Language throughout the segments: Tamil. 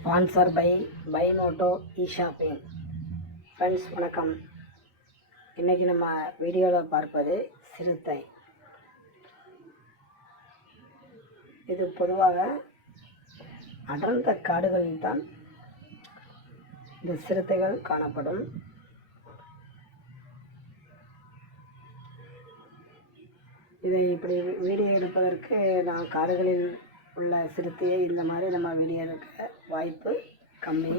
Sponsor by by Moto E shopping friends வணக்கம். இன்றைக்கி நம்ம வீடியோவில் பார்ப்பது சிறுத்தை. இது பொதுவாக அடர்ந்த காடுகளில் தான் இந்த சிறுத்தைகள் காணப்படும். இதை இப்படி வீடியோ எடுப்பதற்கு நான் காடுகளில் உள்ள சிறுத்தையை இந்த மாதிரி நம்ம வீடியோ வாய்ப்பு கம்மி.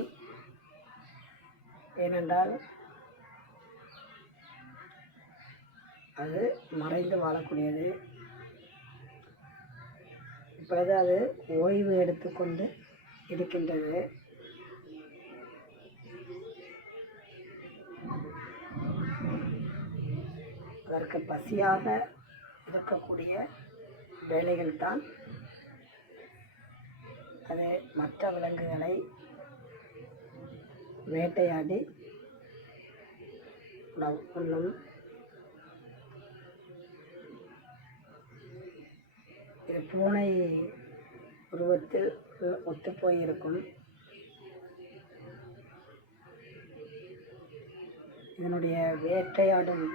ஏனென்றால் அது மறைந்து வாழக்கூடியது. இப்பொழுது அது ஓய்வு எடுத்துக்கொண்டு இருக்கின்றது. அதற்கு பசியாக இருக்கக்கூடிய வேலைகள் தான் அது மற்ற விலங்குகளை வேட்டையாடி உணவு உண்ணும் இது பூனை உருவத்தில் ஒத்துப்போயிருக்கும் இதனுடைய வேட்டையாடும்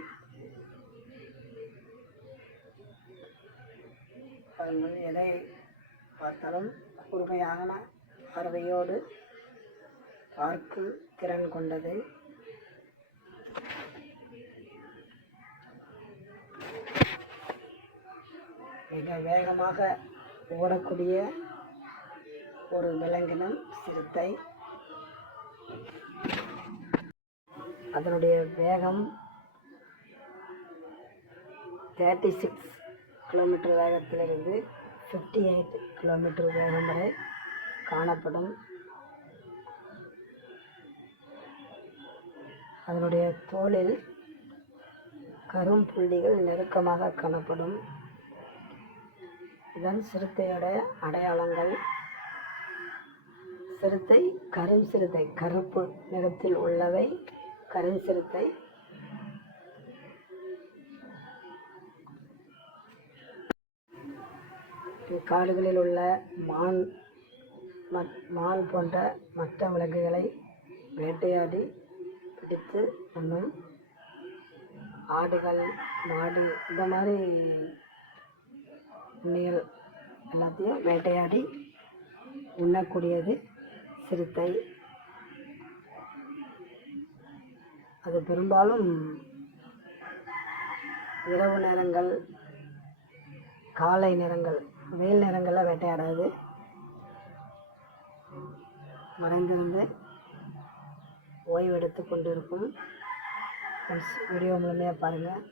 எதை பார்த்தாலும் கூர்மையான பார்வையோடு பார்க்கும் திறன் கொண்டது. மிக வேகமாக ஓடக்கூடிய ஒரு விலங்கினம் சிறுத்தை. அதனுடைய வேகம் தேர்ட்டி சிக்ஸ் கிலோமீட்டர் வேகத்திலிருந்து ஃபிஃப்டி எயிட் கிலோமீட்டர் வேகம் வரை காணப்படும். அதனுடைய தோலில் கரும் புள்ளிகள் நெருக்கமாக காணப்படும். இதன் சிறுத்தையோட அடையாளங்கள். சிறுத்தை கரும் சிறுத்தை கருப்பு நிறத்தில் உள்ளவை. கரும் சிறுத்தை காடுகளில் உள்ள மான் மத் மான் போன்ற மற்ற விலங்குகளை வேட்டையாடி பிடித்து உண்ணும் ஆடுகள் மாடு இந்த மாதிரி உண்ணிகள் எல்லாத்தையும் வேட்டையாடி உண்ணக்கூடியது சிறுத்தை. அது பெரும்பாலும் இரவு நேரங்கள் காலை நேரங்கள் வெயில் நேரங்களில் வேட்டையாடாது. மறைந்திருந்து ஓய்வெடுத்து கொண்டு இருக்கும் வீடியோ முழுமையாக பாருங்கள்